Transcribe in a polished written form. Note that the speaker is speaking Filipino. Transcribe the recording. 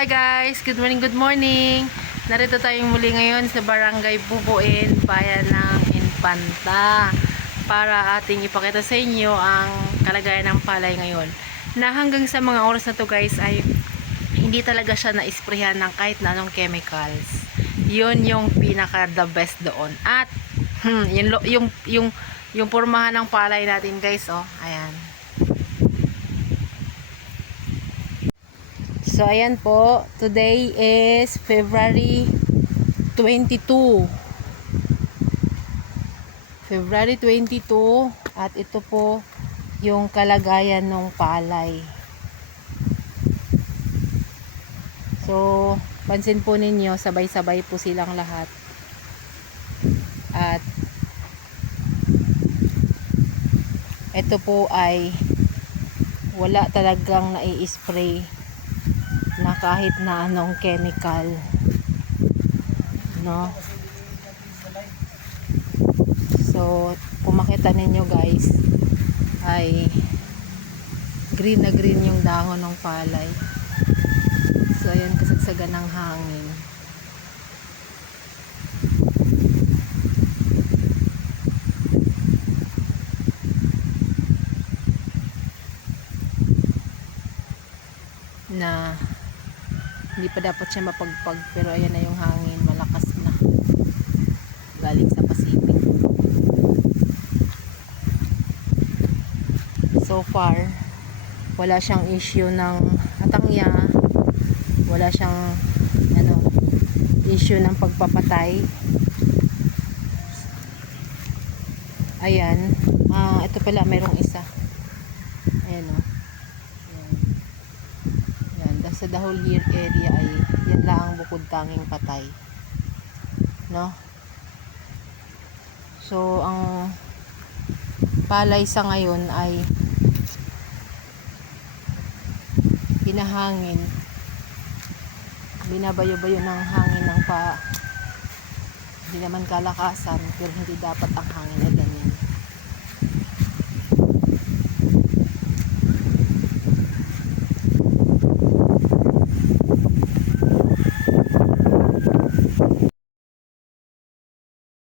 Hi guys, good morning, good morning. Narito tayong muli ngayon sa Barangay Bubuin, bayan ng Infanta, para ating ipakita sa inyo ang kalagayan ng palay ngayon. Na hanggang sa mga oras na to guys ay hindi talaga siya na-sprayhan ng kahit na anong chemicals. Yun yung pinaka the best doon. At yung pormahan ng palay natin guys, oh, ayan. So, ayan po. Today is February 22. February 22. At ito po yung kalagayan ng palay. So, pansin po ninyo, sabay-sabay po silang lahat. At ito po ay wala talagang nai-spray na kahit na anong chemical, no? So kung makita ninyo guys ay green na green yung dahon ng palay. So ayan, kasagsagan ng hangin. Na hindi pa dapat siya mapagpag, pero ayan na yung hangin, malakas na galing sa Pacific. So far wala siyang issue ng atangya, wala siyang issue ng pagpapatay. Ayan, ito pala mayroong isa, ayan o. Sa the whole here area ay yan lang ang bukod tanging patay, no? So ang palay sa ngayon ay hinahangin, binabayo-bayo ng hangin ng hindi naman kalakasan, pero hindi dapat ang hangin ay ganun.